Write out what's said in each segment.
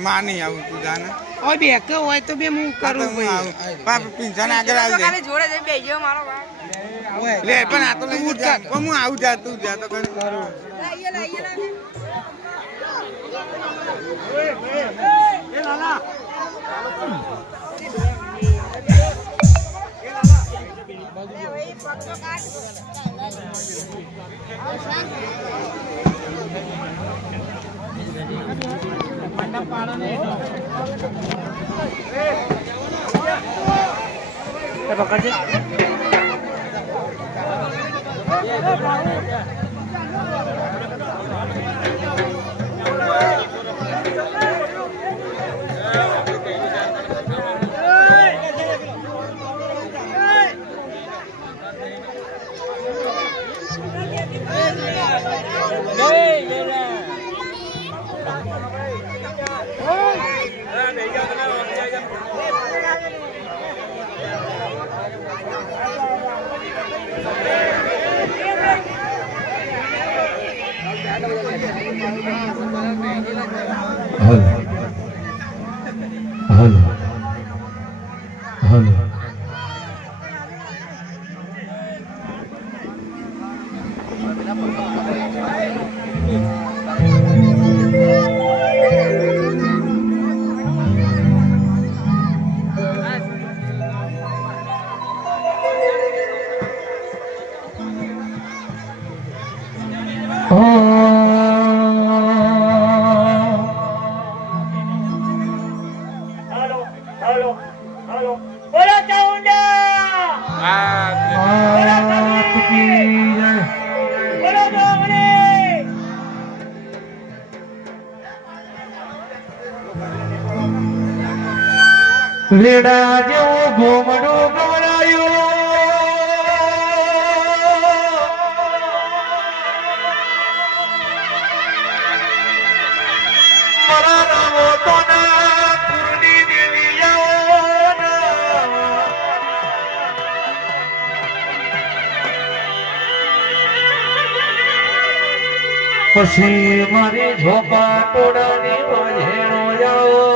માં નહીં આવું તું જાને ઓય બે કે હોય તો બે હું કરું ભાઈ બાપ પિંજાને આગળ આવી ખાલી જોડે જઈ બેજો મારો ભાઈ લે પણ આ તો લઈ જા હું આવું જા તું જા તો કરું લાઈએ એ લાલા પકડજે લેડા જેવું ઘોમડું ગવડાયું મારા રામો તો ના પૂર્ણી દેવી પછી મારી ઝોપા ટોળાની વાજેણો જાઓ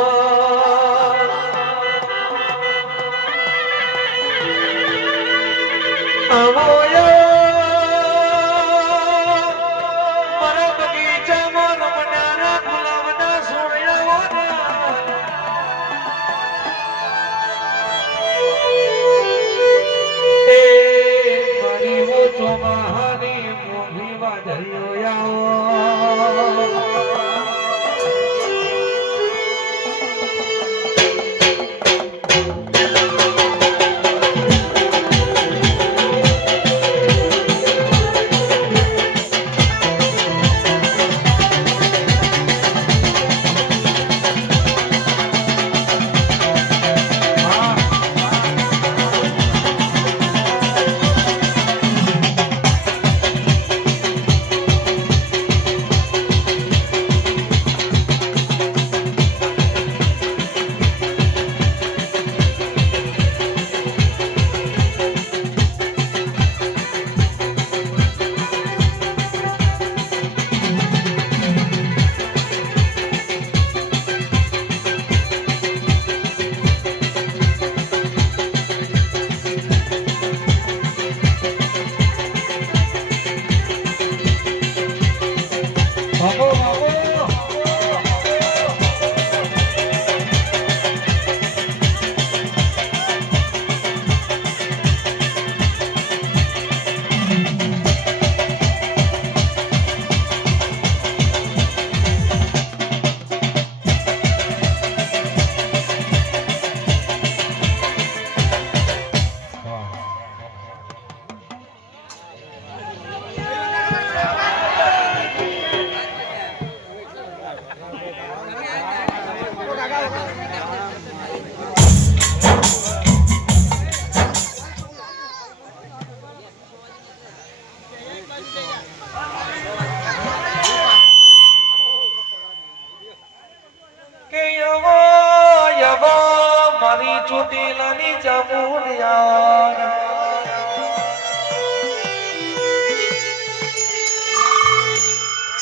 ચોટીલાની જામુનિયા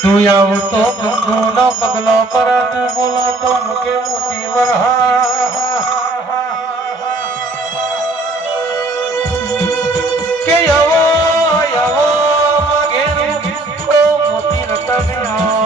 તું આવતો કંકુનો પગલો પર તું બોલાતો મુકે મોતી વરહા કે આવો આવો મગેરું ઓ મોતી રતમિયા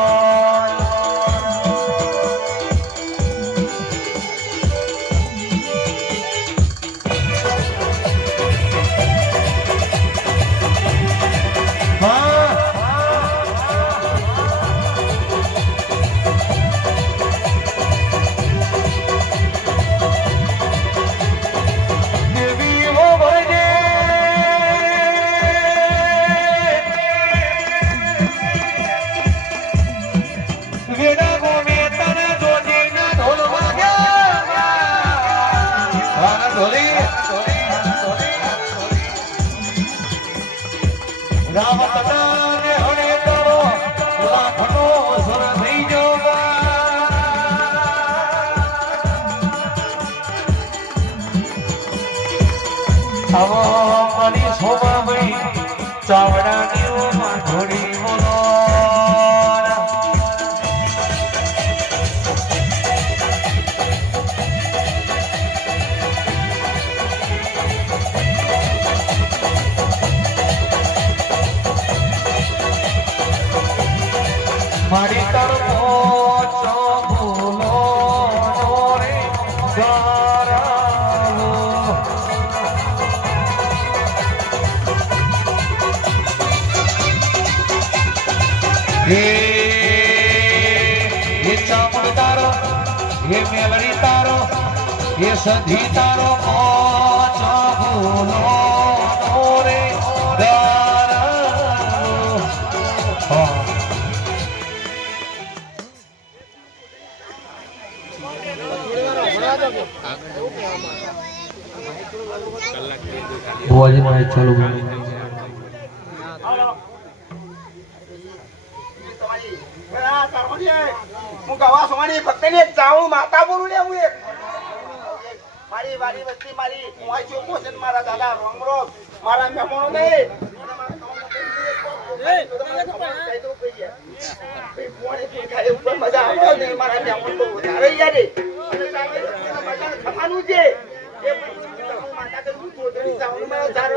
ચાવડાની ઓમાં ઘોડી બોલો મારી તરફો ચો ભૂલો રે ગારાવો ये चामुंड तारो ये मेलड़ी तारो ये सधी तारो भूलो रे बुआ जी माइक चालू હું ગવા સોની ભક્તને જાઉં માતા બોલું લે હું મારી વારી વસ્તી મારી મોય ચોકો છે મારા દાદા રોંગ રોગ મારા મહેમાનો ને મજા આવે મારા મહેમાન તો વધારે યાર ખાવાનું છે માતા કરું જાઉં મારા 4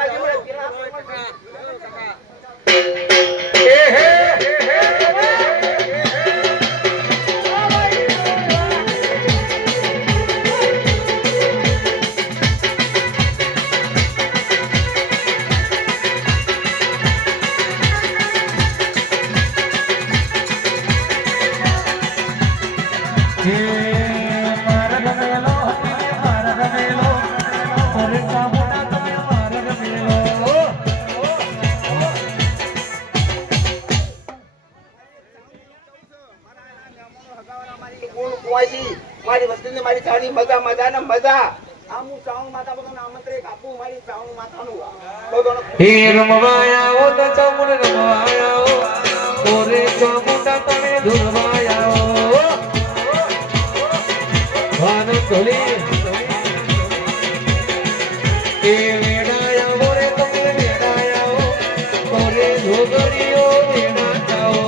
વાગે મારી વસ્તીને મારી ચાની મજા મજા ને મજા આમું ચાઉં માતા બધાને આમંત્રણ આપું મારી ચાઉં માતાનું હે રમવાયા ઓ તો ચામુંડ રમવાયા ઓ ઓરે ચામુંડા તને ધુરવાયા ઓ વાન તોલી એ વેડાયા ઓરે તમે વેડાયા ઓ ઓરે ધોગડીઓ વેડાતા ઓ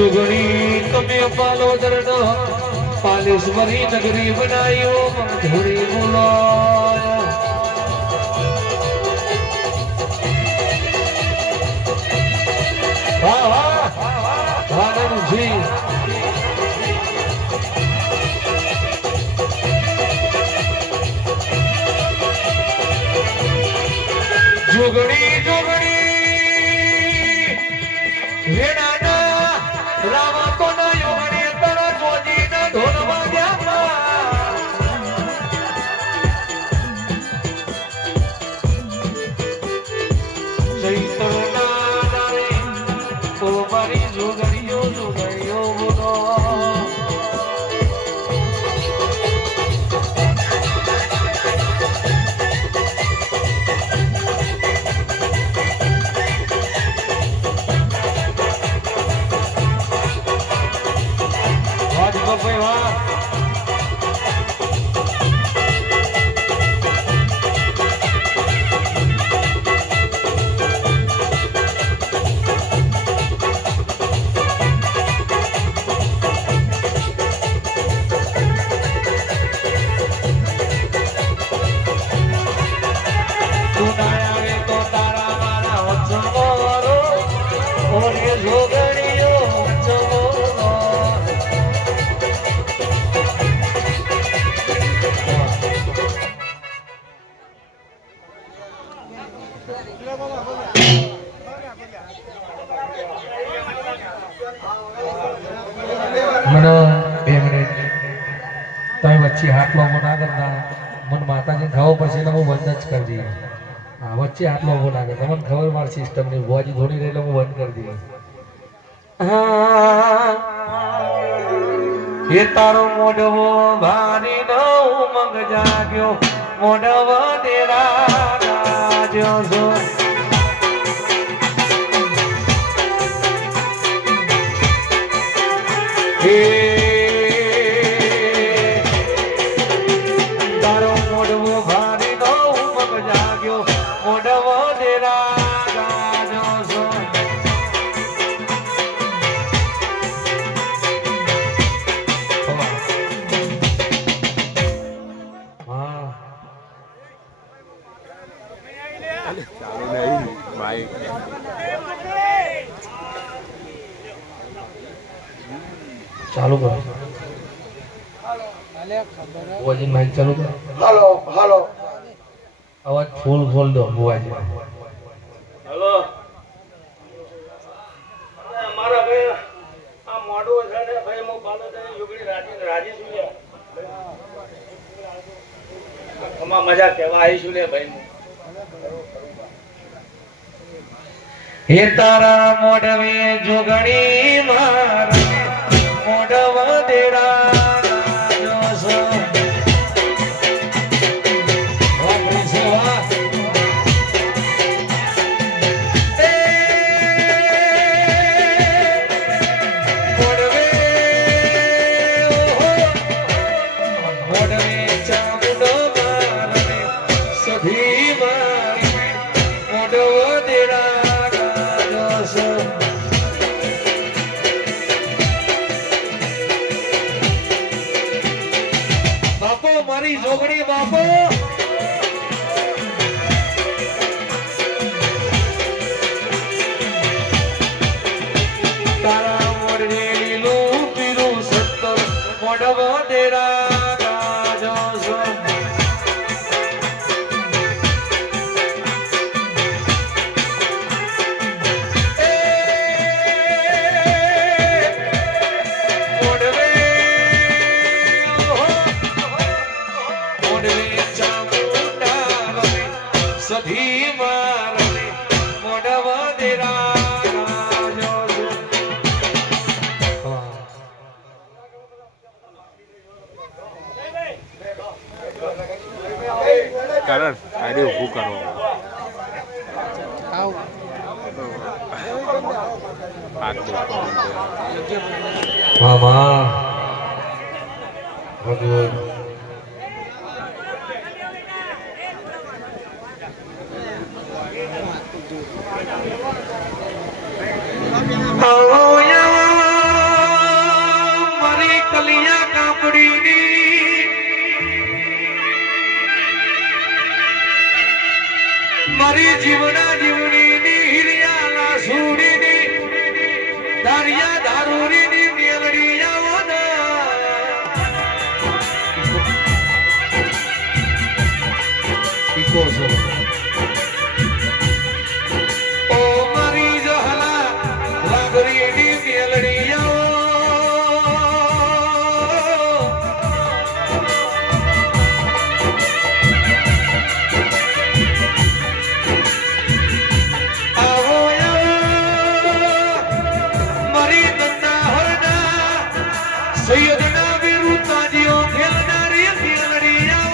जुगणी તમે પાલોદરનો પાલેશ્વરી નગરી બનાયો મધુરી બોલો વાહ વાહ વાનજી जुगणी जुगणी हेडाना रामा को न युगणी तरा जोजी न ढोल वाग्याમાં ચૈતરના નારે ઓ મારી जुगણીઓ जुगણીઓ બોલો મને 2 મિનિટ તમે વચ્ચે હાથ લાવો ના કરતા મને માતાજી ખાવો પડશે એટલે હું બંધ જ કરી દઈએ હા વચ્ચે હાથ લાવો ના કરતા મને ખબર મારી સિસ્ટમ ની ભુવાજી ધોની રહી એટલે હું બંધ કરી દઈએ એ તારો મોઢવો ભારી નો ઉમંગ જાગ્યો મોઢવ તેરા રાજો જો તારો મોઢવો ભારી નો ઉમંગ જાગ્યો મોઢવ તેરા રાજો જો ચાલુ નહીં બાઈક ચાલુ કરો ભુવાજી માઇક ચાલુ કરો હાલો હાલો અવાજ ફૂલ ફૂલ દો ભુવાજી હાલો મારા ભાઈ આ મોડું છે ને ભાઈ હું બાલો તને યુગડી રાજી છું લે અમા મજા કેવા આવીશું લે ભાઈ હે તારા મોઢવે જોગણી માર મોઢવ દેરા રાજો સો વાપરી સેવા એ મોઢવે ઓહો મોઢવે ચામુંડો મારે સધી મારી મોઢવ દેરા બાપો મારી જોગણી બાપો તારા મોઢે લીલું પીરું સત્તર મોઢવ તેરા રાજો સો સધી મારને મોઢવ દેરા રાજો કરણ આરે ઊભું કરો આવ હાથ દો મામા ભગવાન Oh, yeah. કહો છો ઓ મારી જહલા લાગરીની મેલડીયા સૈયદના વિરુદ્ધાજીઓ ખેલનારી મેલડીયા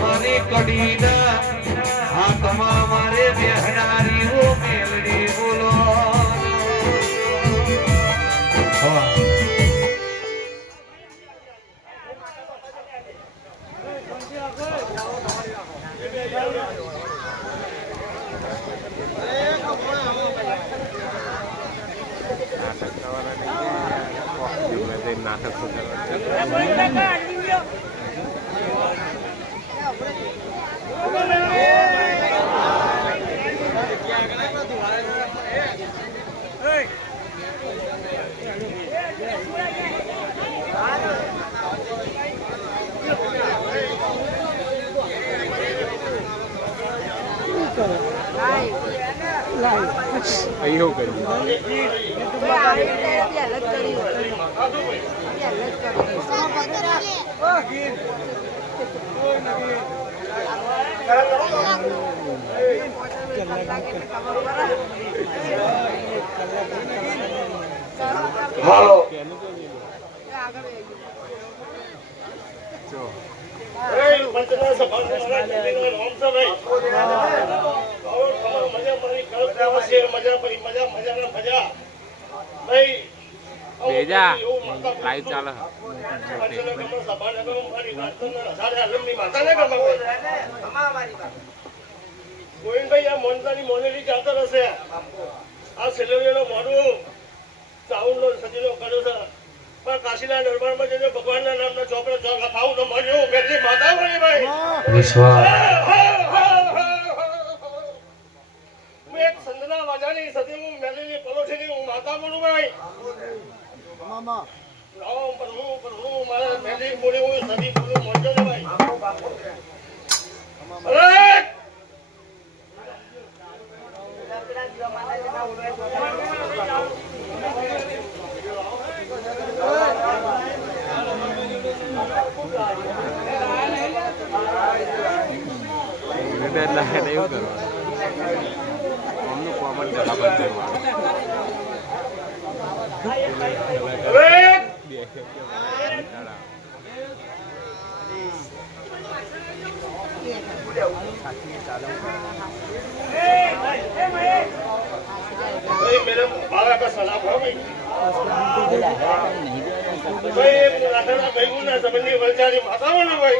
મારી કડીના હાથમાં મારે બેહનારી ઓ મેલડી બોલો નાટક તો કરવા એવું કર્યું હાલો બેજા લાઈવ ચાલે ગોવિંદભાઈ આ મોનતાની મોનેલી ચાલતો રહેશે આ સેલેરીનો મોડું સાઉન્ડનો સજીલો કર્યો છે પણ કાશીના દરબારમાં જઈને ભગવાનના નામના ચોપડે ચોક ખાવું તો મળ્યું મેરી માતા મળી ભાઈ વિશ્વાસ હું એક સંતના વાજાની સતી હું મેલીની પલોઠીની હું માતા બોલું ભાઈ રામ પ્રભુ મારા મેલી બોલી હું સતી બોલું મળજો ને ભાઈ અરે એવું કરવાનું અમનું કોમન જગા પર मेरे बाबा का सलाम हो भाई भाई पुराना भाई ना समझनी वलचारी माता बोलो भाई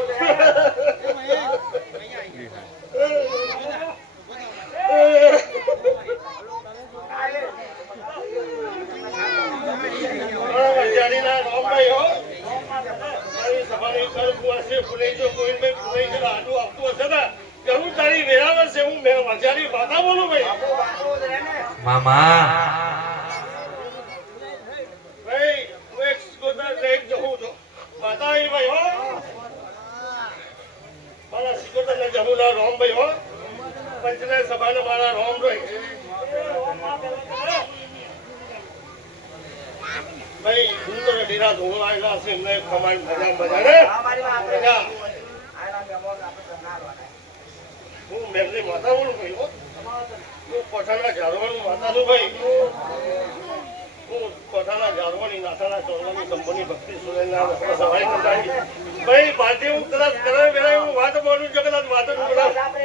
वलचारी ना राम भाई हो मारी सफारी कर बुआ से फुले जो कोई में फुले जो आडू आपको हसे ना जरूर तारी वेरावर से हूं मैं वलचारी माता बोलो भाई મામા ભાઈ હું એક સ્કૂટર લઈ જઉં છું માતા આવી ભાઈ હો મારા સ્કૂટર ને જવું ના રોમ ભાઈ હો પંચને સભાને મારા રોમ ભાઈ ભાઈ હું તો ડીરા ધોળ આવેલા છે એમને કમાઈ મજા મજા ને મજા હું મેમની માતા બોલું ભાઈ હો હું કોઠાના ઝાડવાનું માતા છું ભાઈ હું કોઠાના ઝાડવાની નાથાના ચોરવાની સંપન્ની ભક્તિ સુરેન્દ્રના સવાઈ કરવાની ભાઈ પાર્ટી હું કદાચ કરે વેરાય હું વાત બોલું છું કદાચ વાત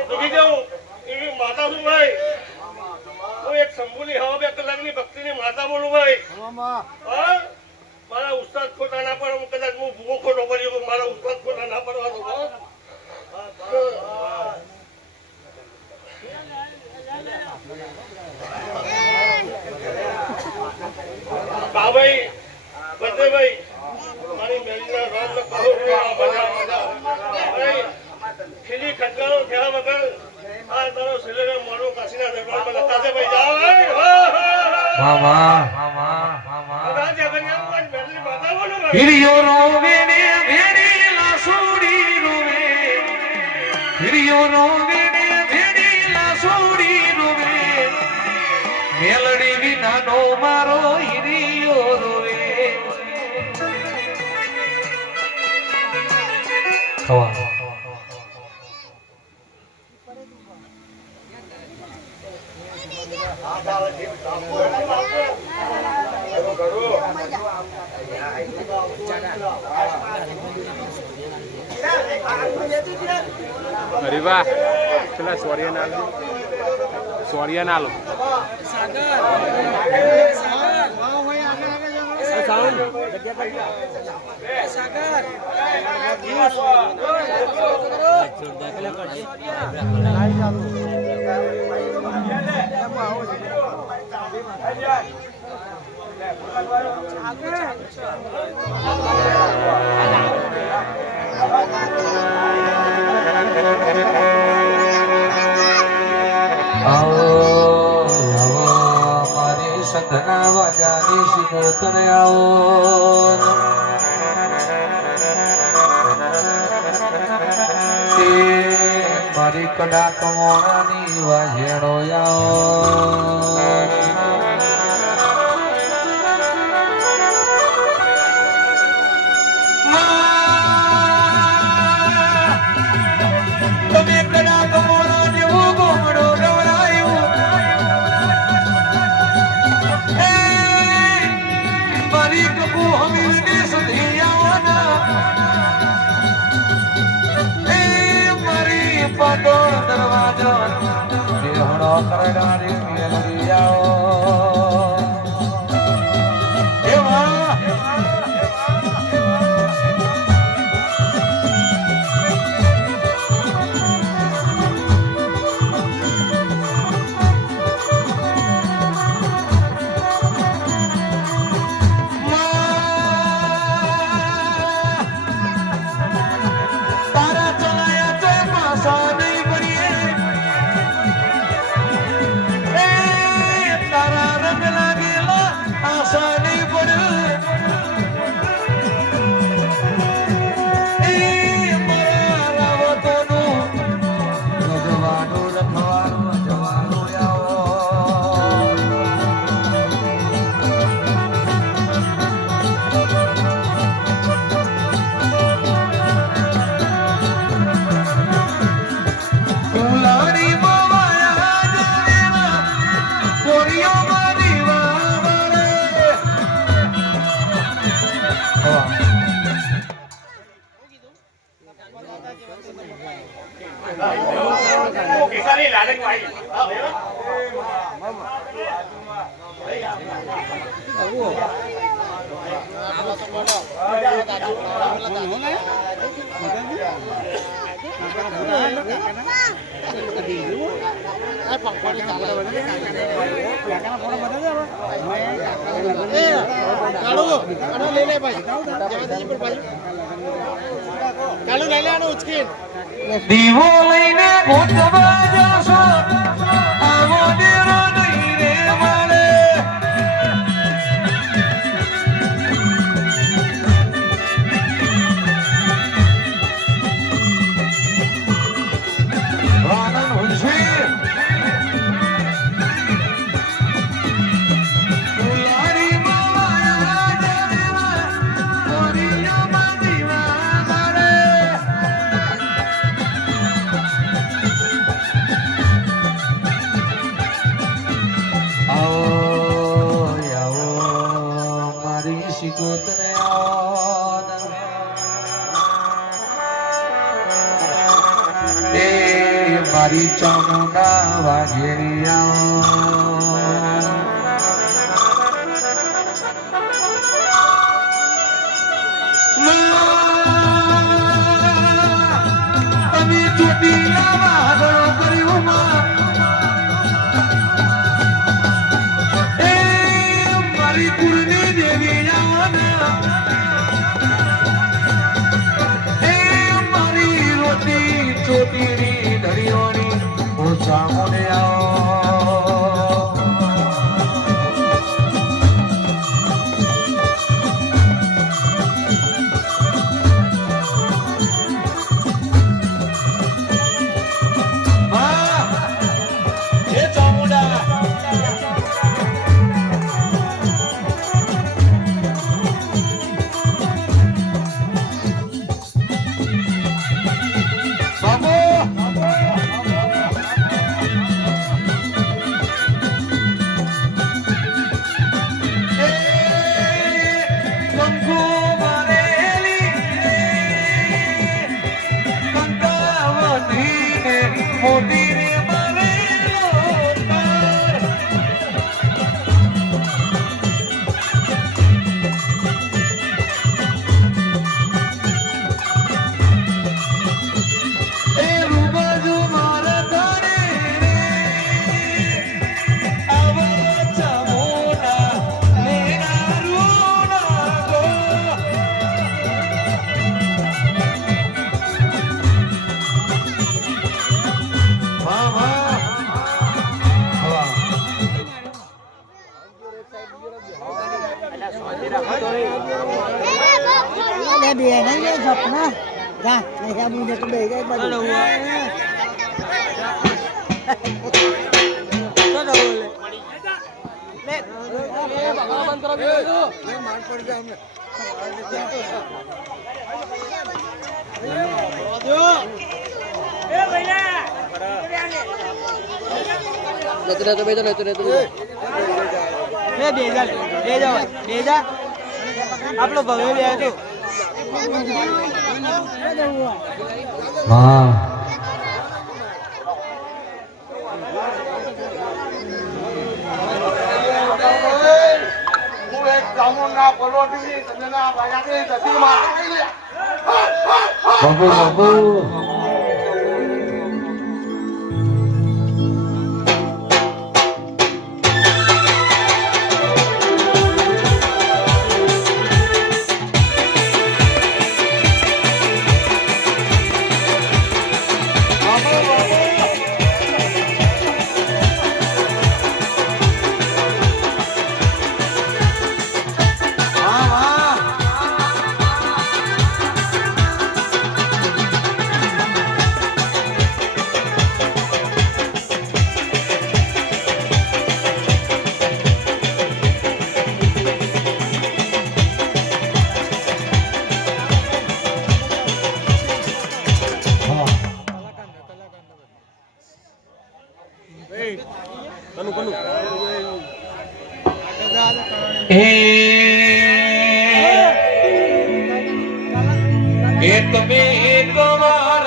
ડૂબી જાઉં એવી માતા છું ભાઈ હું એક શંભુની હવા 2 કલાકની ભક્તિની માતા બોલું ભાઈ હા મારા ઉસ્તાદ ખોટા ના પડે હું કદાચ હું ભૂવો ખોટો પડ્યો મારા ઉસ્તાદ ખોટા ના પડવા દો ભાઈ બધેભાઈ મારી મેલીના રામ ને કહો મજા મજા ભાઈ ખીલી ખટકારો થયા વગર આ તારો સિલેરે મોડો કાશીના દરબારમાં લતા છે ભાઈ જાઓ મામા હિરિયો રોવે ને ભેડી લાસુડી રોવે હિરિયો રોવે ને ભેડી લાસુડી રોવે મેલડી વિનાનો મારો હિરિયો રોવે ખવા અરે વાહ પેલા સોરિયા ના લો મારી સઘના વાજાની શિકોતરે આવો મારી કડા કમોણાની વાજેડો આવો દરવાજો દેહણો કરડારી મેલડી આવો એવા દીવો લઈને ગોતવા જશો આવો ડેરો નહીં રે મળે આનંદ હુંશી મારી ચામુંડા વાઘેરિયા અમે ચોટીલા વાઘરો કર્યું મારી કુળની દેવી મારી રોટી ચોટીની ધડીઓની હું સામુને જા નહીં આ મુજે તો બે ગઈ બાજુ ચલો લે બગા બંધ કરો કે માર પડી જાય અમને જતરે તો બેજો નતરે તો લે બેજા આપણો ભવે બે તો હા હું એક જામુનના પલોટી તમને ના વાયાની ધતી મારી લે બાબુ બાબુ તમે એક વાર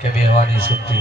કે બેહવાની સુક્તિ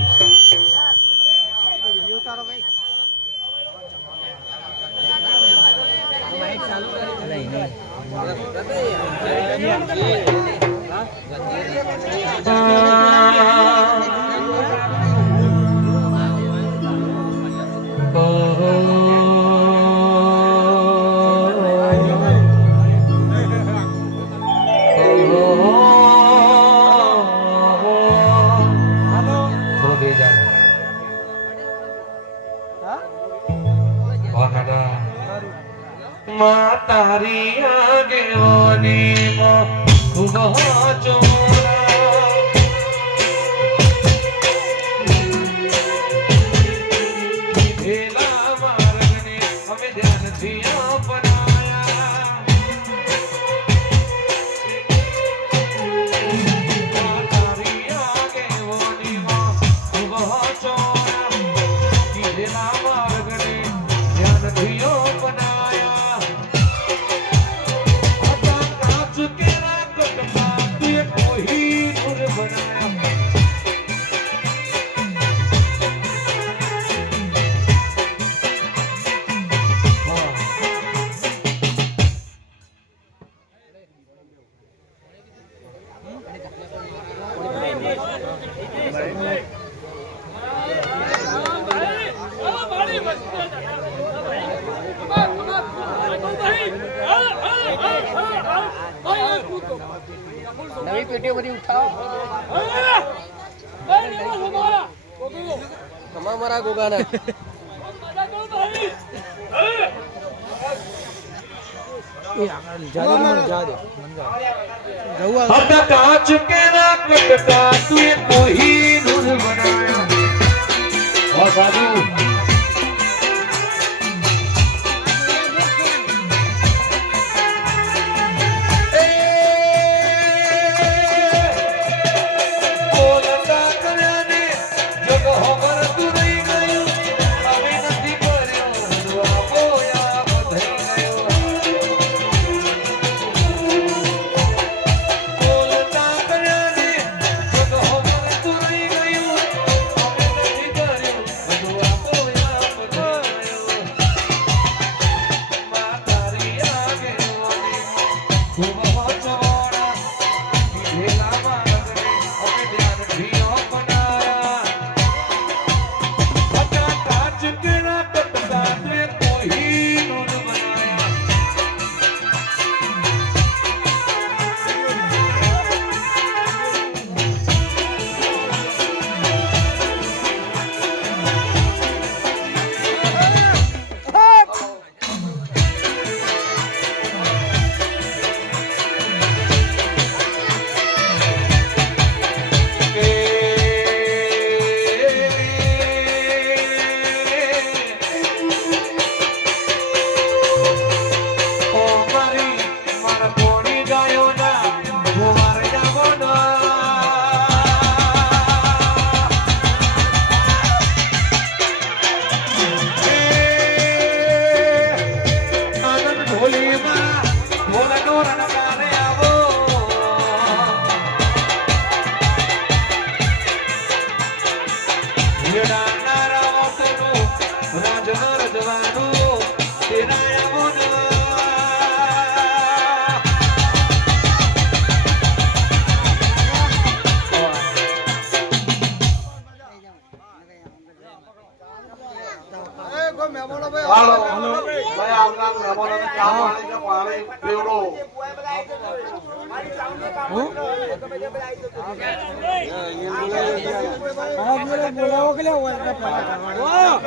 તારી આગેવાની માં ખૂબ નવી પેટીઓ બધી ઉઠાવો તમારા મારા ગોગાના कांच के ना कटका तू कोई नूर बनाया સાધુ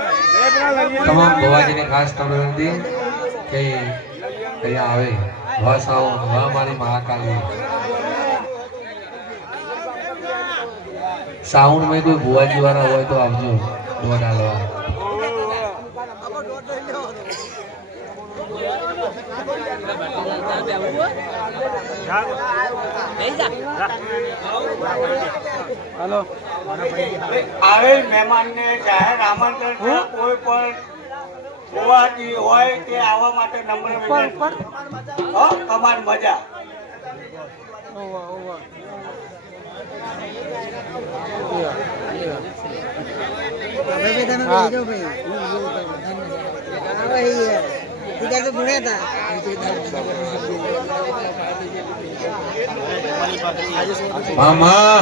તમામ ભવાજીને ખાસ વિનંતી કે અહીંયા આવે બસ આવો મારી મહાકાલી સાઉન્ડ માં કોઈ ભુવાજી વાળા હોય તો આવજો દોડ હાલવા હાલો આવેલ મહેમાનને જાહેર આમંત્રણ છે. કોઈ પણ ભુવાજી હોય તે આવવા માટે નમ્ર વિનંતી. હો કમાન મજા. મામા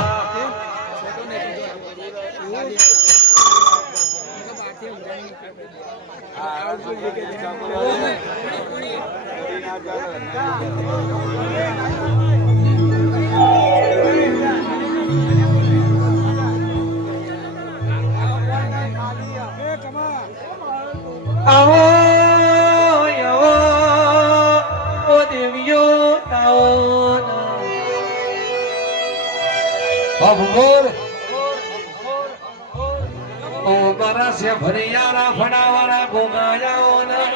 આવો આવો ઓ દેવીઓ આવો અભગોર ઓ બરસે ભરિયારા ફડાવાળા ગોગાયાઓ ના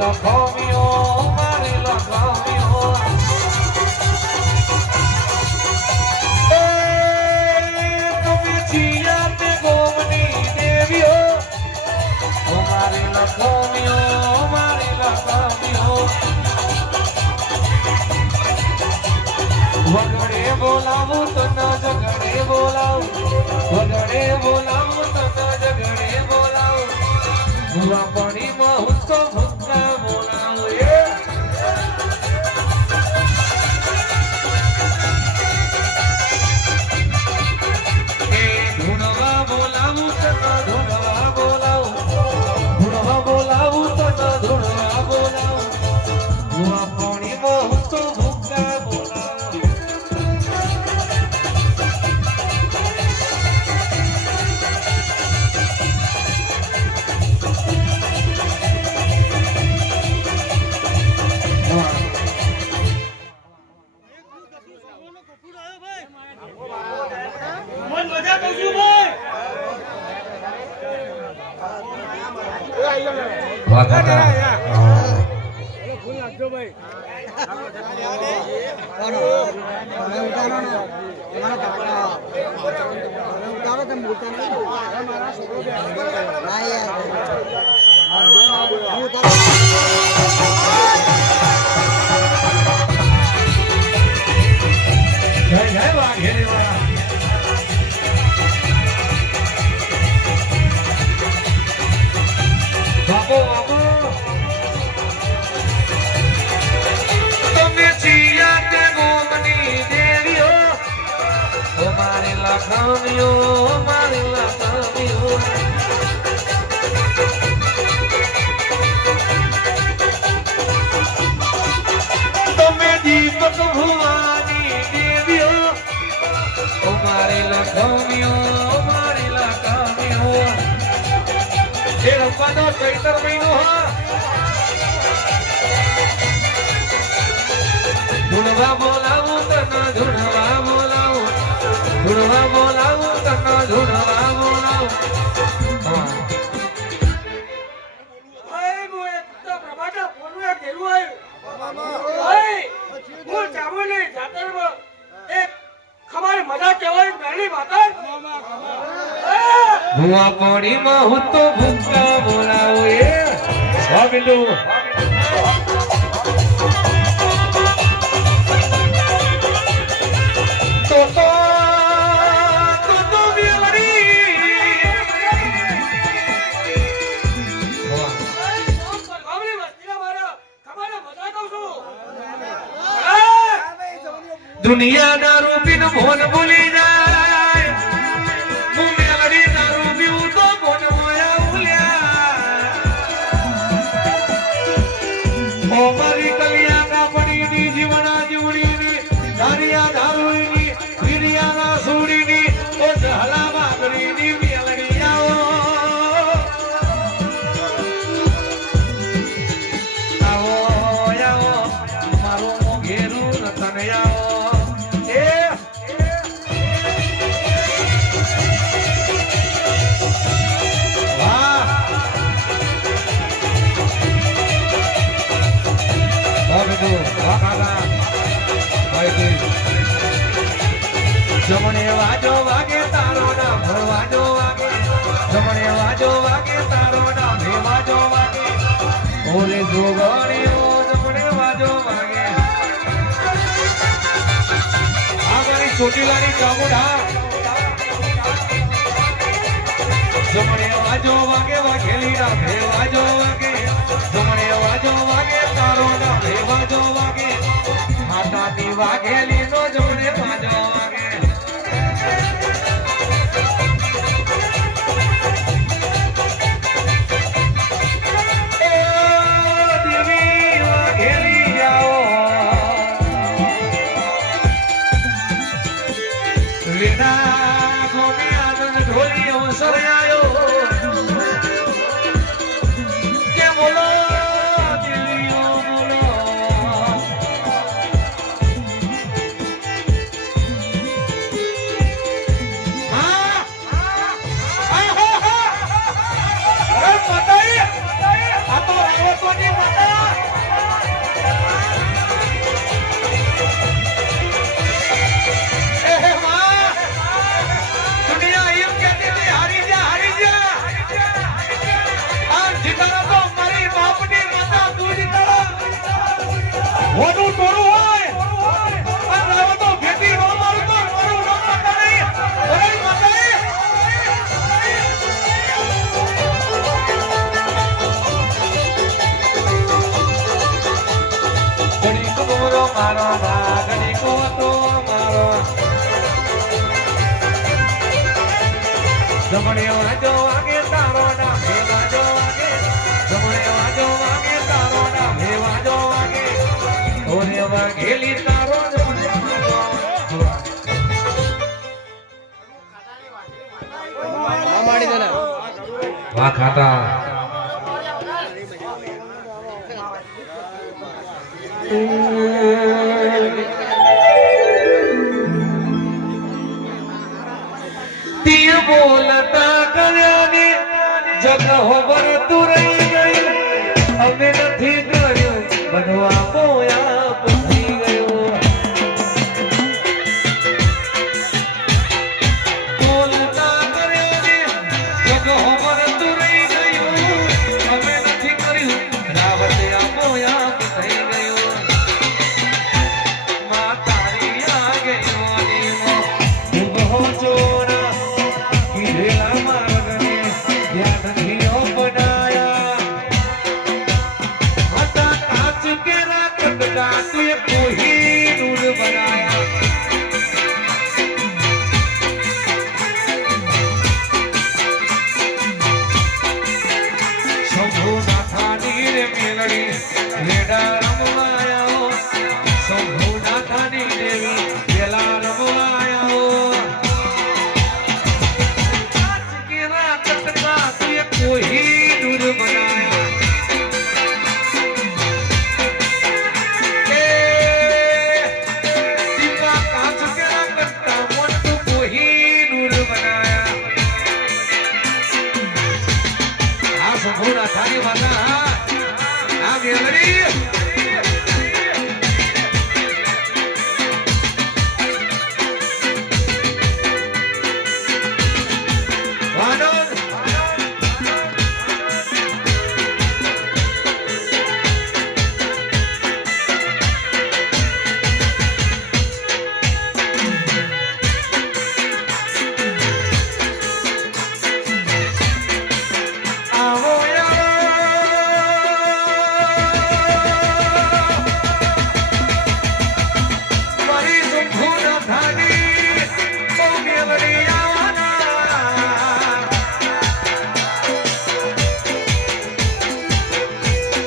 લખાવ્યો મારી લખાવ્યો એ તમે જીયા તે ગોમની દેવીઓ મારી લખાવ્યો મારી લખાવ્યો વગડે બોલાવું તો ન ઝગડે બોલાવું વગડે બોલાવું તો ન ઝગડે બોલાવું ભૂવા પાણીમાં હું તો વાહ કાકા ફૂલ નાખજો ભાઈ જય જય વાઘેરી વાળા બાપો બાપો તમે ચિયા તે ગોમની દેવીઓ ઓ મારી લખમીઓ મારી લખમીઓ તમે દીપક ભુવાની દેવીઓ ઓ મારી લખમીઓ મારી લખમીઓ એ રમવાનો ચૈતર મહિનો હા ધૂણવા બોલાવું તને ધૂણવા બોલાવું ધૂણવા બોલાવું તને ધૂણવા બોલાવું ભાઈ હું એક તો પ્રભાતા ફોનનું એક ઘેરું આવ્યું ભાઈ હું ચામુંડી જાતરમાં એક ખબર મજા કહેવાય પહેલી માતા ભુવા કોણીમાં હું તો ભૂખા બોલાવું એ સ્વામીનું દુનિયાના રૂપીન ભોન ભૂલી જાય હું મેલડી દારૂ પીવું તો ભોન મોયા ઉલ્યા ઓ મારી કલિયા કાપડીની જીવના જીવડીની ધારિયા ધારુની વીરિયાના સુડીની ઓ જહલા વાગડીની મેલડી આવો આવો મારો મોઘેરું રતન આવો જમણે વાજો વાગે તારો નામ વાજો વાગે જમણે વાજો વાગે તારો નામ વાજો વાગે ઓરે જોગણીઓ જમણે વાજો વાગે આ મારી ચોટીલાની ચામુંડા જમણે વાજો વાગે વાઘેલી નામ વાજો વાગે જમણે વાજો વાગે તારો નામ વાજો વાગે માતાની વાઘેલી નો જમણે વાજો વાગે મોટું ટોળું હોય અને હવે તો ભેટી નો મારું તો મારું નામ માતા નહીં ઓરે માતા ઘડી કબરો મારો ના ઘડી કો તો મારો જમણે વાજો વાગે તારો ના વાજો વાગે જમણે વાજો વાગે તારો ના વાજો વાગે ઓરે વાઘેલી તારો વાહ ખાતા તીર બોલતા કર્યા ને જગ હોબર તું રહી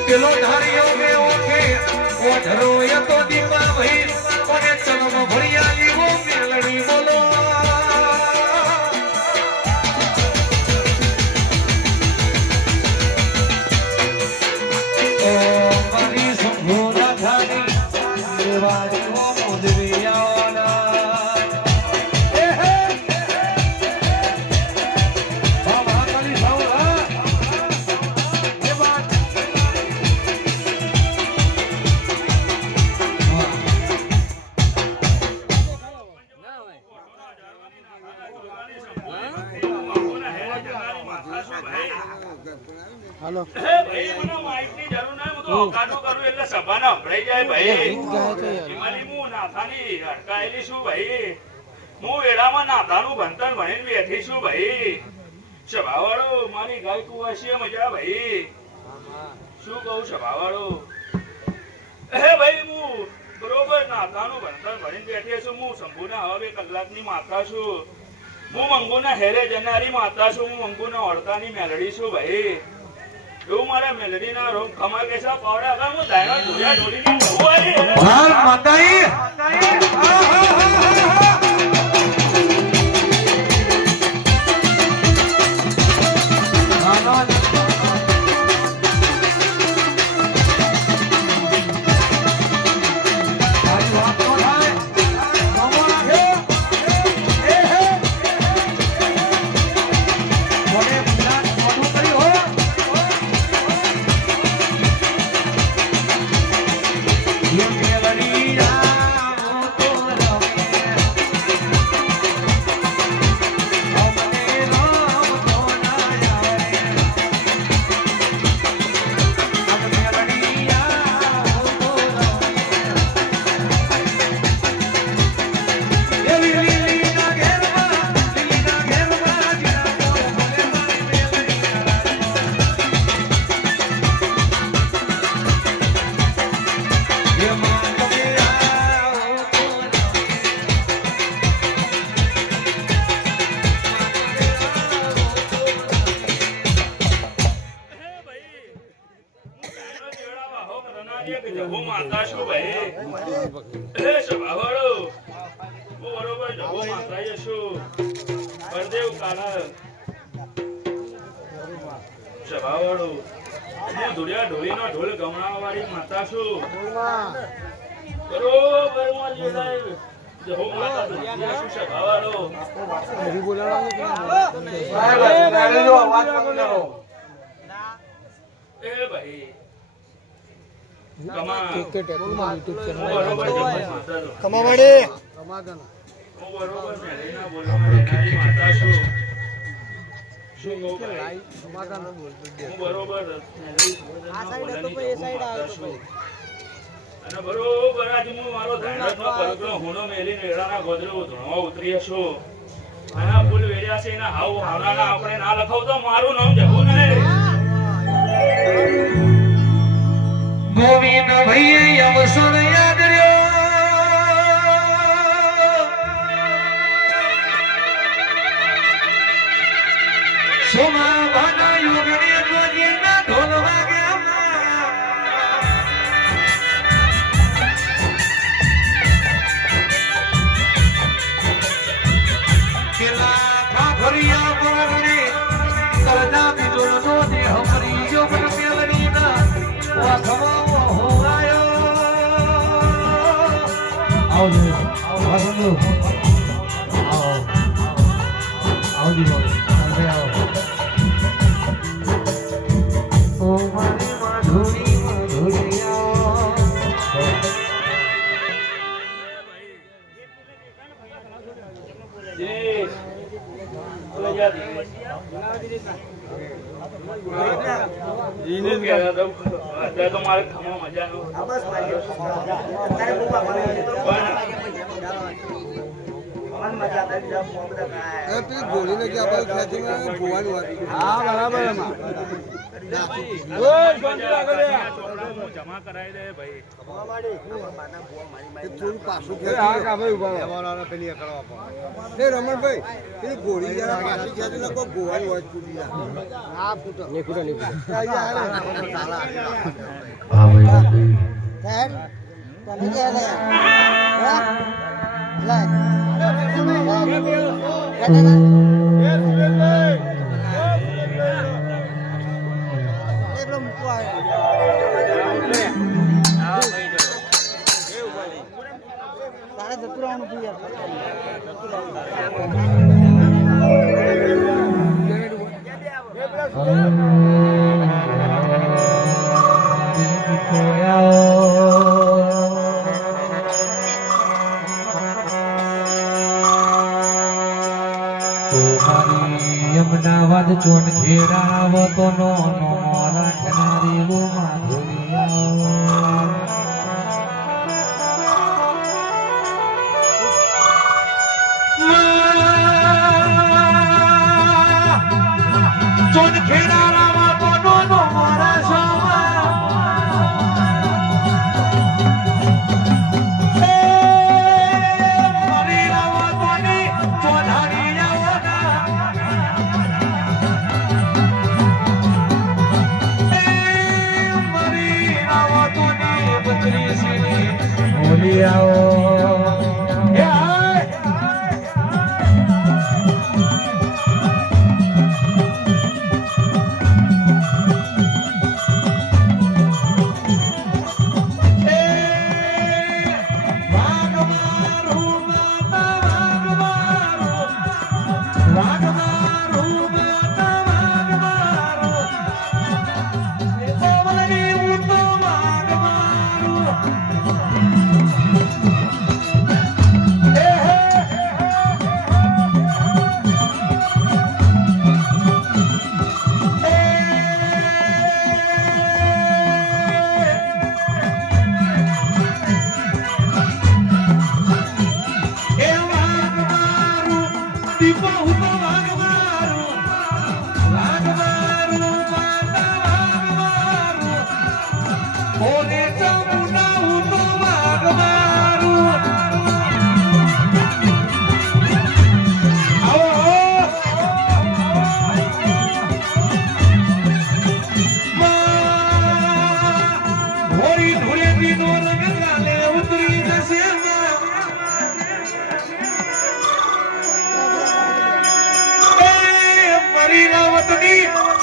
પેલો ધાર્યો મે ઓઠે ઓઢરો એ તો દીપા ભઈ કોને ચલમ ભળિયાલી ઓ મેલડી બોલો ઓ મારી સંભોના ધારી દેવારી ઓ મોદવિયાના એ હે બાબા કાલી સાવરા એ વાત હાલો ભાઈ મને માઇકની જરૂર ના હું તો ઓકાનો કરું એટલે સભાને સંભળાઈ જાય ભાઈ ગીત ગાય છે યાર હિમાલી હું નાથાની અટકાયેલી છું ભાઈ હું વેળામાં નાથાનું ભણતર ભણીને બેઠી છું ભાઈ સભાવાળો મારી ગાય કુવાશી મજા ભાઈ શું કહું સભાવાળો હે ભાઈ હું બરોબર નાથાનું ભણતર ભણીને બેઠી છું હું શંભુના હવે કલાકની માતા છું હું મંગુના હેરે જનારી માતા છું હું મંગુના ઓળતાની મેલડી છું ભાઈ એવું મારા મેલડીના રોમ ખમા કેસા પાવડા આગળ હું દાયના ઢોળિયા ઢોળીને જવું આવી હાલ માતાઈ માતા છું ભાઈ હે સભાવાળો હું બરોબર જગો માતા છું પરદેવ કાળા સભાવાળો હું ધુડિયા ઢોલીનો ઢોલ ગમણાવા વાળી માતા છું બરોબર માં જેલાય જગો માતા ધુડિયા છું સભાવાળો હરી બોલાવા એ ભાઈ ક્રિકેટ એપમાં YouTube ચેનલ બરોબર જગો માતા કમાવાડે કમાદાના હું બરોબર મેલીના બોલવાની માતા છું શું કહું ભાઈ લાઈવ કમાદાના બોલતો હું બરોબર આ સાઈડ તો એ સાઈડ આવતો અને બરોબર આજ હું મારો ધાણનો પરગણો હોનો મેલી વેળાના ગોદરે ધણવા ઉતરી છું આના ફૂલ વેડ્યા છે એના હાવ હાવરાના આપણે ના લખાવ તો મારું નામ જવું નહીં ગોવિંદ ભાઈ અવસર યાદ રહ્યો સોમા ભાના યોગણી જોજીના ઢોલ વાગ્યા કેલા ખાખરિયા બોરણે કરજા બિજોડ નો દે હમરી જો પર મેલડીના વાખવા આવજો આવજો આવજો તમે આવો પેલી ગોળીને કે આપણે ખેંચીને જોવાની વાત. હા બરાબર એમાં થોડું પાછું પેલી રમણભાઈ પેલી ગોળી જરા પાછી ખેંચી નાખો ગોવાની વાત છૂટી જાય. હા ફૂટો નહીં ફૂટો નહીં હા ભાઈ અમદાવાદ ચોન ખેડા તો નો રાખનારી માધુરિયા ચોન ખેડા તો નો મારા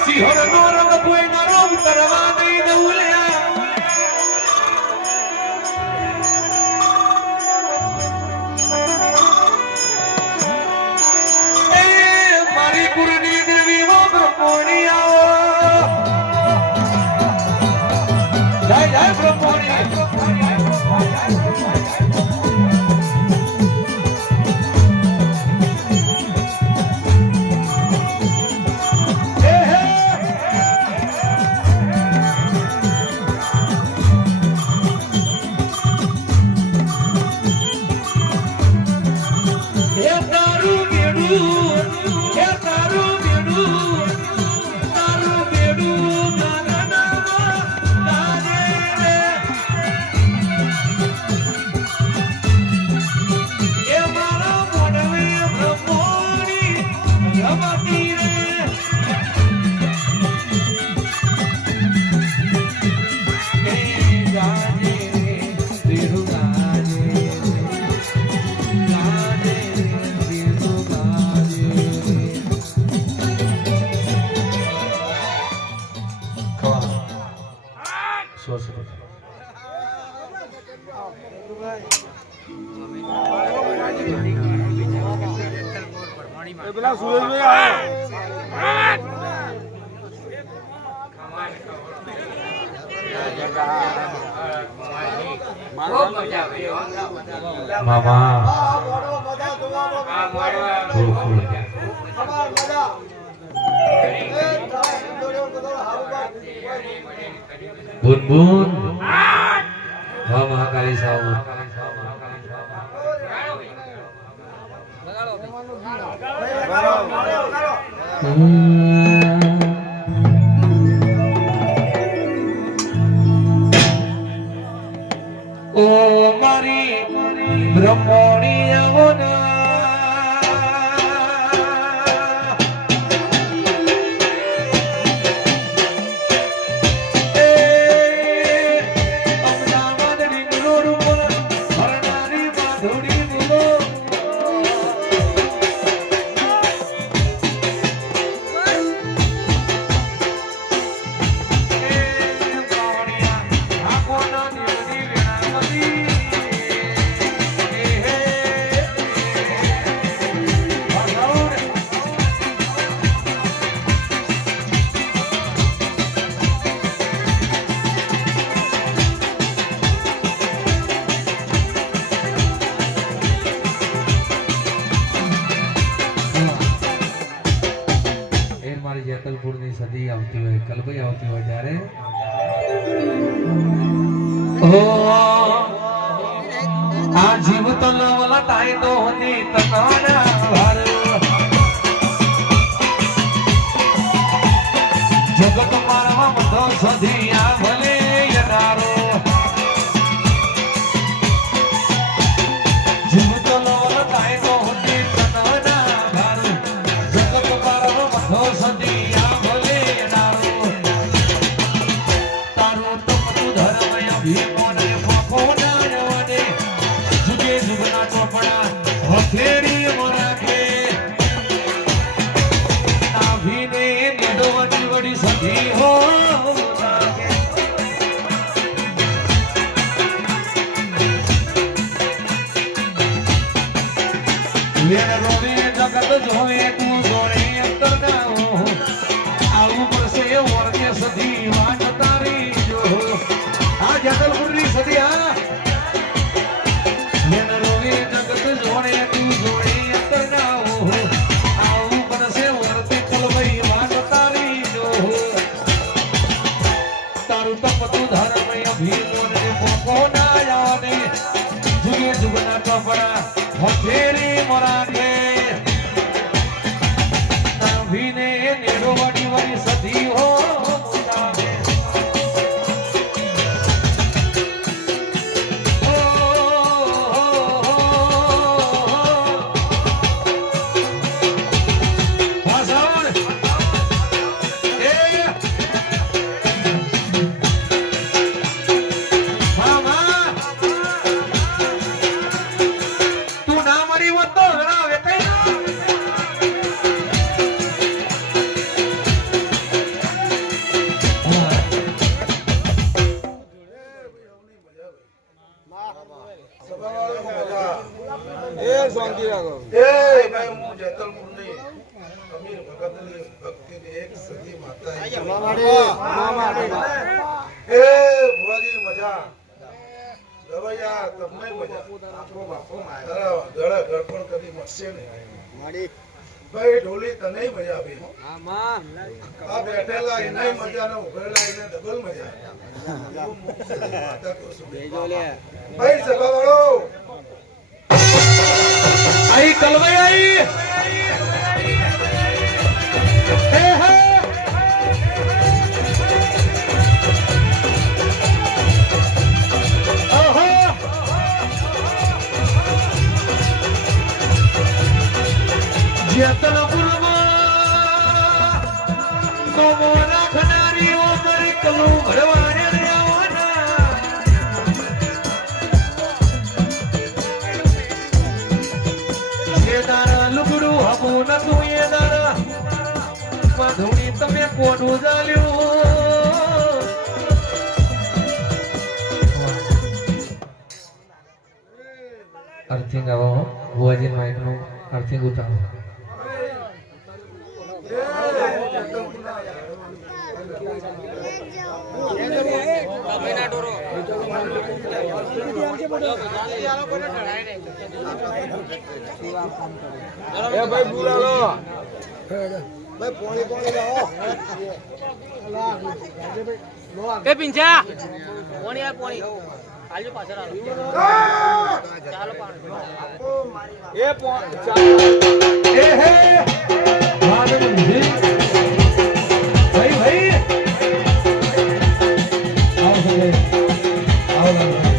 સિંહણ નો રંગ કોઈ નારો ઉતરવા નહીં દઉલ્યા એ મારી ગુરુની દેવી વો બ્રહ્મોણી આવો જય જય બ્રહ્મોણી પેલા સુરેશભાઈ મામા બુનબુન હા મહાકાળી સાહેબ ઓ મારી બ્રહ્મણી આવના જેતલપુરની સદી આવતી હોય કલભાઈ આવતી હોય ત્યારે આ જીવ તો લવલા તાઈ તો હોતી તનાના ભાર જગત મારવા બધો સદી આ ભલે યનારો જીવ તો લવલા તાઈ તો હોતી તનાના ભાર જગત મારવા બધો સદી જગત જોવે તું જોડે અંતર ના આવું પડશે વર્ગે સદી વાત તારી જો આ જગતપુરની સદી આ રોવે જગત જોડે તું જોડે અંતર ના આવું પડશે વર્ગે કલભાઈ વાત તારી જો તારું તપ તું ધર્મ અભિમોને પોકો ના જાને જુગે જુગના કપડા હથેરી મરાકે નાભીને નેડો વાડી વાળી સધી હો મુદાવે ભાઈ ઢોલી તને મજા આવી આ બેઠેલા એને મજા ને ઉભેલા એને ડબલ મજા ભાઈ સભા વાળો આઈ કલભાઈ આઈ જેતલપુરમાં કોમો રાખનારી ઓમર કલું ભરવાને આવવાના જે તારા લુગડું હબું નતું એ તારા મધુણી તમે કોનું ચાલ્યું અર્થિંગ આવો ભુવાજી માઇક નું અર્થિંગ ઉતારો ભાઈ બોલાવો ભાઈ પોણી પોણી લાવો એ પિંચા પોણી આ પોણી આલજો પાછળ આલો ચાલો પાણી એ પોણી એ હે માનવ જી ભાઈ ભાઈ આવો સગે આવો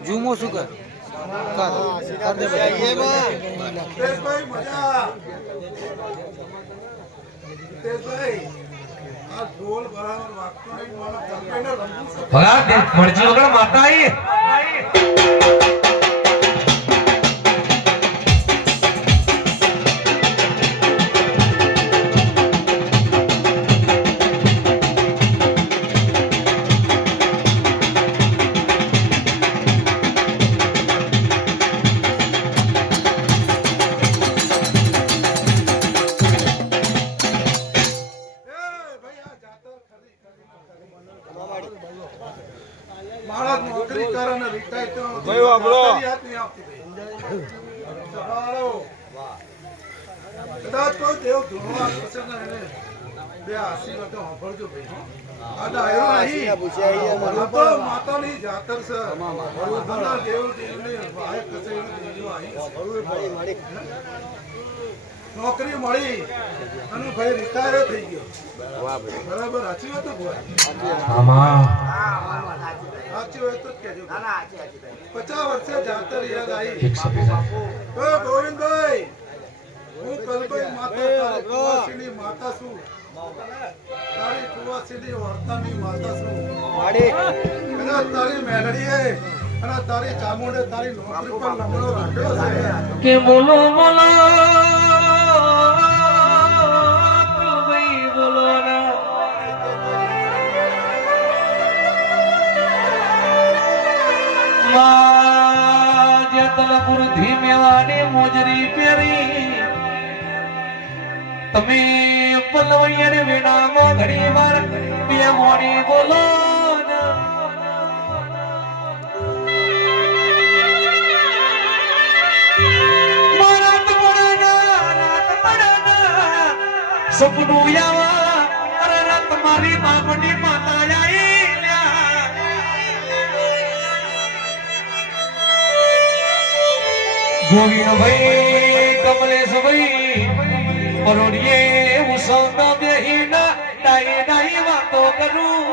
જુમો શું કર કર દે ભલા મરજી વગર માતા આવી કદાચ કોઈ દેવ ધૂળવા કરશે ને એને બે આશીર્વાદ સાંભળજો ભાઈ આ ડાયરો નહીં આ તો માતાની જાતર છે બધા દેવ દેવની વાય કસે દેવીઓ આવી નોકરી મળી અને ભાઈ રિટાયર થઈ ગયો બરાબર સાચી વાત સાચી હોય તો કહેજો 50 વર્ષે જાતર યાદ આવી ગોવિંદભાઈ હું કલભાઈ માતા કુવાસીની માતા છું તારી કુવાસીની વર્તાની માતા છું તારી મેલડીએ અને તારી ચામુંડે તારી નોકરી પર લમણો રાખ્યો છે કે બોલો બોલો ભાઈ બોલો ના જતલપુર ધીમેવાને મોજરી પેરી તમે પલવૈયા વેણામાં ઘણી વાર બે મોડી બોલો સપનું આવા અરે તમારી બાપની માતા આવી ગોવિંદ ભાઈ કમલેશ ભાઈ પરોડીએ હું સૌના બેહીના ડાઈ ડાઈ વાતો કરું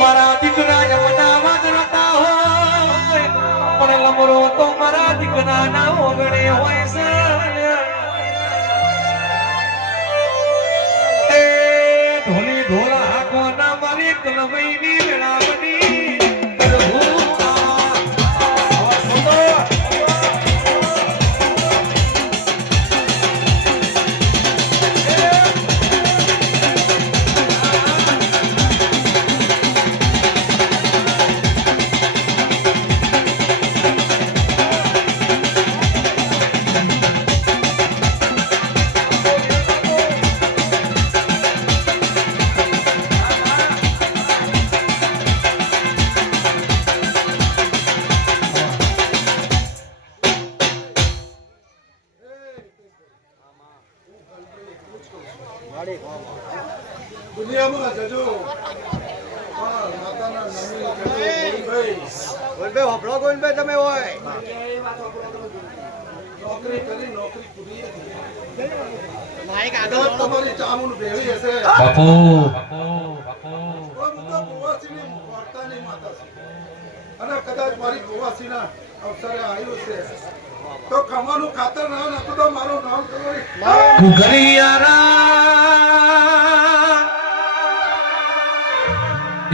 મારા દીકરા જમના વાગરતા હોય પણ લમરો તો મારા દીકરા ના ઓગણે હોય છે ઢોલી ઢોલા હાકવાના મારી કલવઈની વેળાવની દુનિયામાં જજો માતાના નામની ગોવિંદભાઈ ગોવિંદભાઈ હોપળો ગોવિંદભાઈ તમે હોય નોકરી કરી નોકરી પૂરી માઈક તમારી ચામુંડ ભેળી હશે બાપુ હું તો કુવાસીની વાર્તાની માતા છું અને કદાચ મારી કુવાસીના અવસરે આવ્યું છે તો કમાનું ખાતર ના નાખું તો મારું નામ તમારી ગુગરિયારા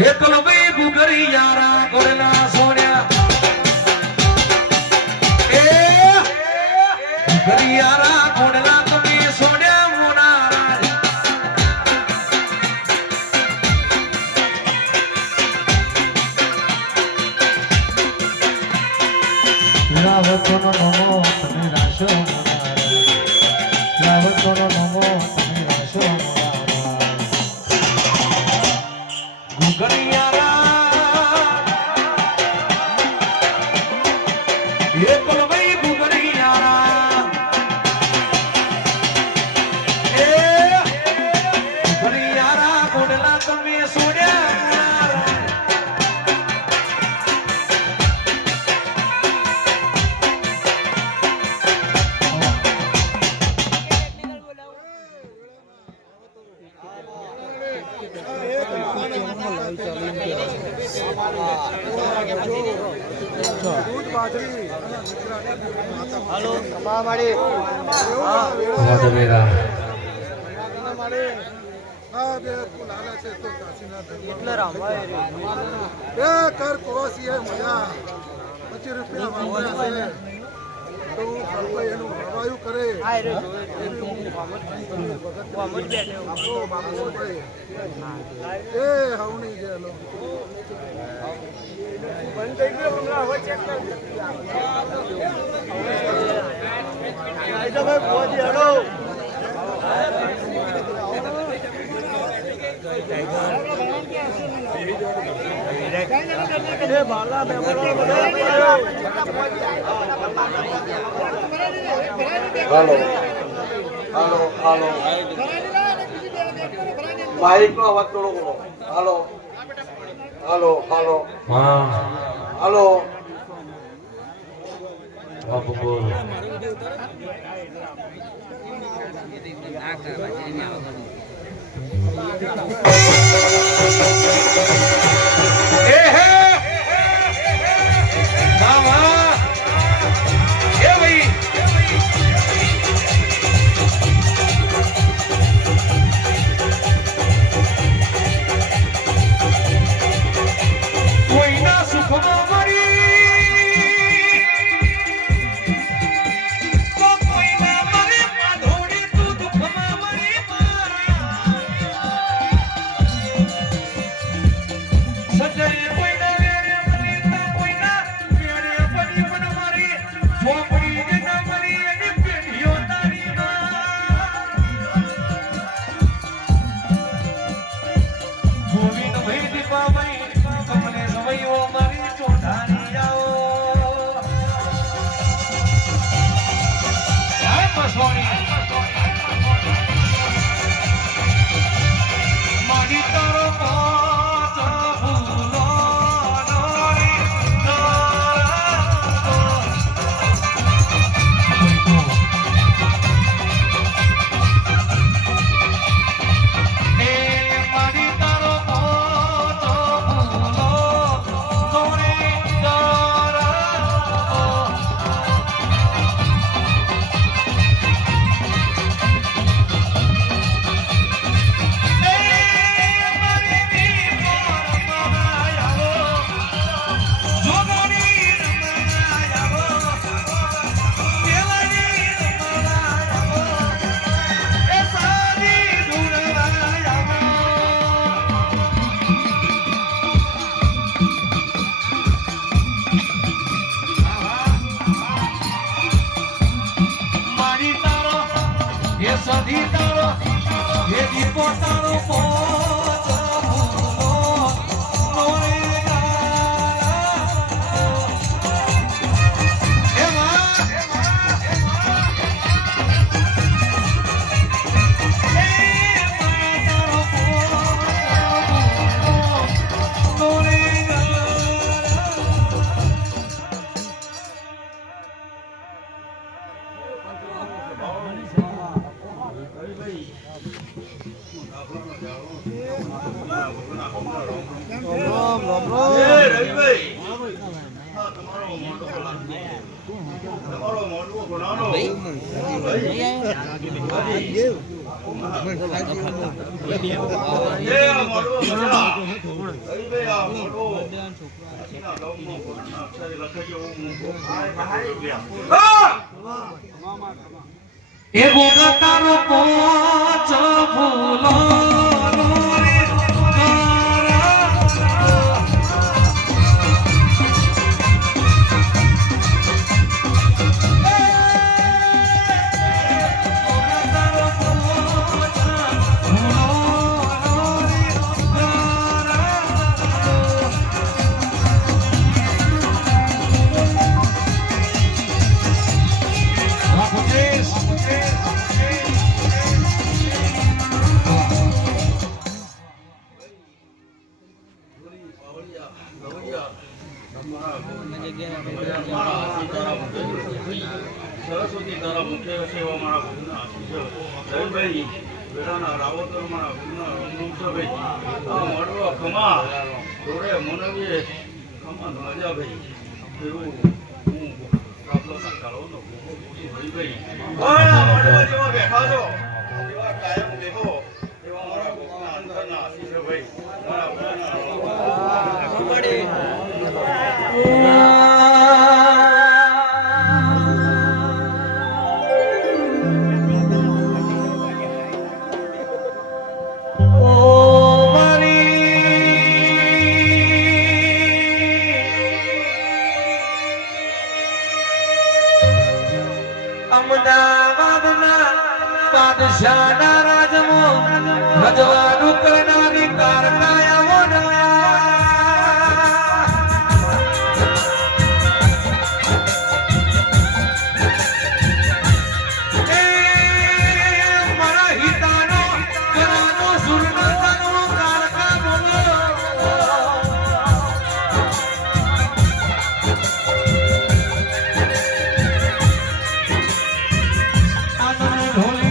એકલો ભાઈ ગુગરિયારા ગોળના સોન્યા એ ગુગરિયારા ગોળના તમે સોન્યા મોનારા લાવતોનો નમો તમે રાશો મોનારા લાવતોનો નમો તમે રાશો મોનારા ગુગરિયારા એકલો ભાઈ ગુગરિયારા એ ગુગરિયારા ગોડલા તમે સોડ્યા દૂધ બાજરી હાલો કમા માડી વાદવેરા હા બે લાલા છે તો કાશીના ધર્મ એટલે રામાય રે બે કર કુવાસી એ મજા 25 રૂપિયા વાપર્યા છે તો કોઈ એનું હવાયું કરે આય રે એ હવની ગયેલો બંધ થઈ ગયો હમણાં હવે ચેક કર ભાઈ પહોંચી હડો હાલો હાલો હાલો માઇક નો અવાજ થોડો કરો હાલો હાલો હાલો હા હાલો બાપુ બોલ રવિભાઈ હા તમારો મોટો લાગે તમારો મોટો ઘોડાનો એ ગોગા તારો પોચ ફૂલો સરસ્વતી તારા મુખ્ય સેવા મારા ભૂલના રવિભાઈ બેડાના રાવતર મારા ભૂલના રમણભાઈ આ મળવા ખમા જોડે મનવીએ ખમા રાજા ભાઈ એવું હું રાબલોના કાળોનો રવિભાઈ મળવા જેવા બેઠા છો એવા કાયમ દેખો એવા મારા ભૂલના અંતરના આશીષ ભાઈ મારા અમદાવાદના બાદશાહના રાજમાં રજવાડું કરનારી કારકાયા મારા હિતાનો કરાનો સુરનો કારકા બોલો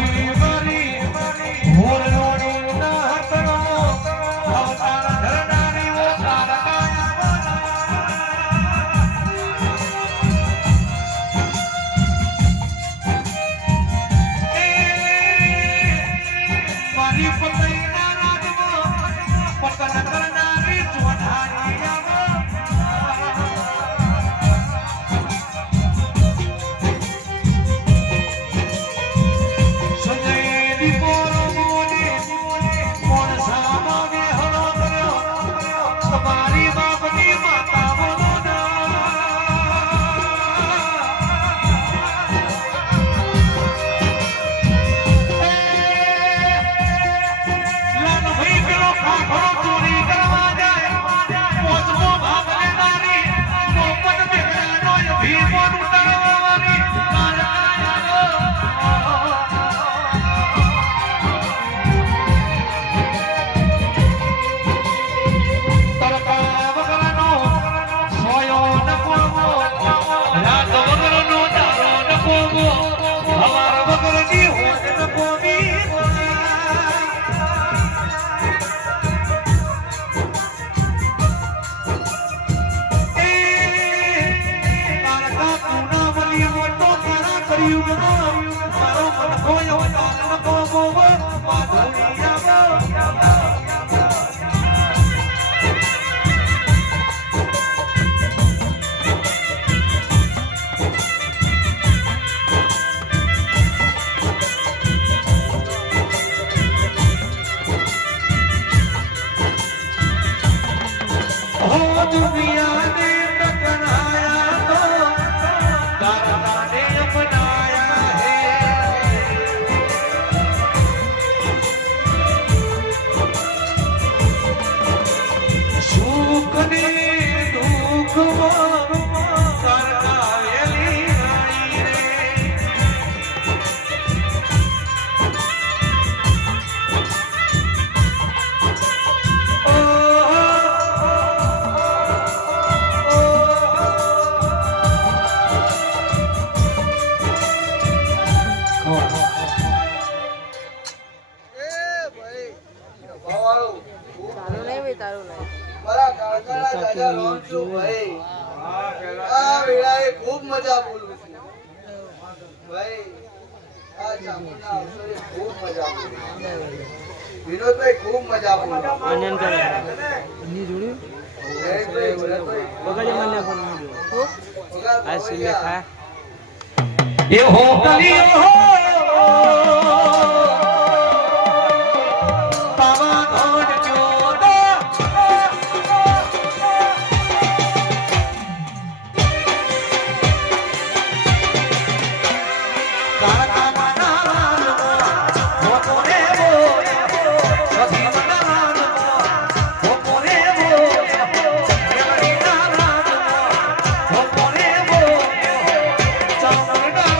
મારા કાકાના દાદા રોમસુ ભાઈ આ વેળાએ ખૂબ મજા બોલું છું ભાઈ આ ચામુંડા અવસરે ખૂબ મજા બોલું વિનોદભાઈ ખૂબ મજા બોલું આનંદ કરે ની જોડી બગાડે મને પણ આ સિલે ખા એ હો કલિયો પાવા ધોડ જોડા કાકા મનાવાનો હો કોને બો સખી મનાવાનો હો કોને બો મેલડી નાવાનો હો કોને બો ચામડા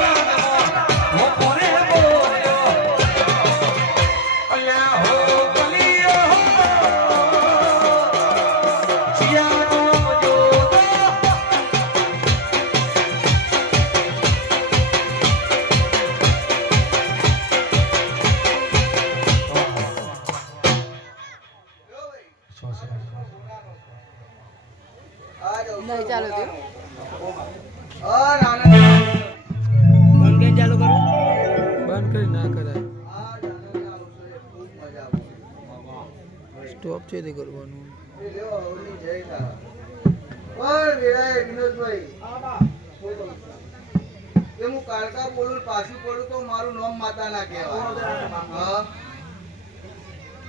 હો કોને બો અલ્યા હો કલિયો જીયા જોડા નહીં ચાલુ થયું બંધ કેમ ચાલુ કરું બંધ કરી ના કરાય સ્ટોપ છે તે કરવાનું હું કાળકા બોલું પાછું પડું તો મારું નામ માતા ના કહેવાય હા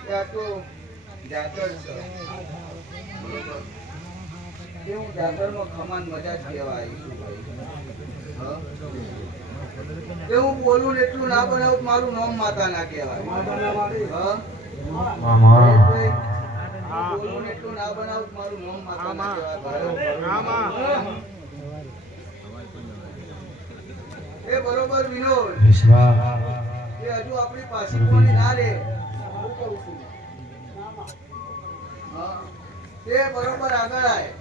ત્યાં તો જાતર છે એ હું જાતરમાં ખમાન મજા જ કહેવાય હા? એ હું બોલું ને એટલું ના બનાવું મારું નામ માતા ના કહેવાય હા? બોલું ને એટલું ના બનાવું મારું નામ માતા ના કહેવાય એ બરોબર વિનોદ એ હજુ આપણી પાસે કોની ના રે હું કહું છું હા તે બરોબર આગળ આય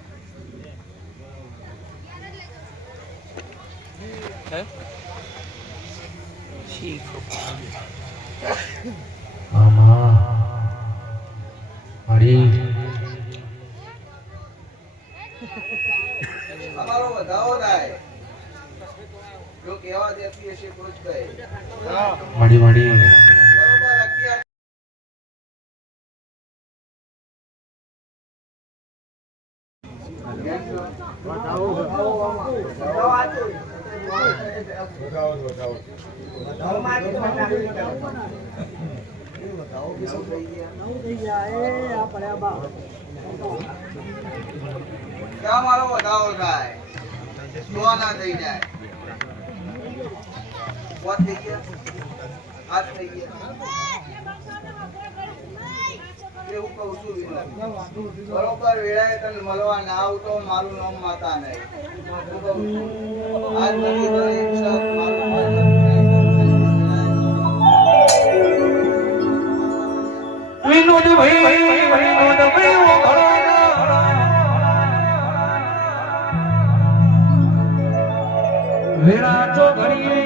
શીખો અમારો વધાવો થાય જો કહેવા દેતી હશે તો જ કહે બરોબર અત્યારે ક્યાં મારો વધાવો થાય તો ના થઈ જાય વાત થઈ ગયા હાથ થઈ ગયા એવું કહું છું વિનોદ. બરોબર વેળાએ તને મળવા ના આવતો મારું નામ માતા નહીં હું કહું છું આજ બધી તારી ઈચ્છા મારું વેરાચો ઘડીએ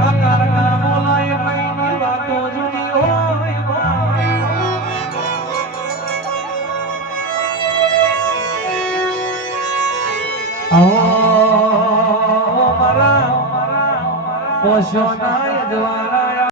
આકાર કા બોલાય મૈની વાતો જુદી હોય આવો મારા પોષો ના દ્વારા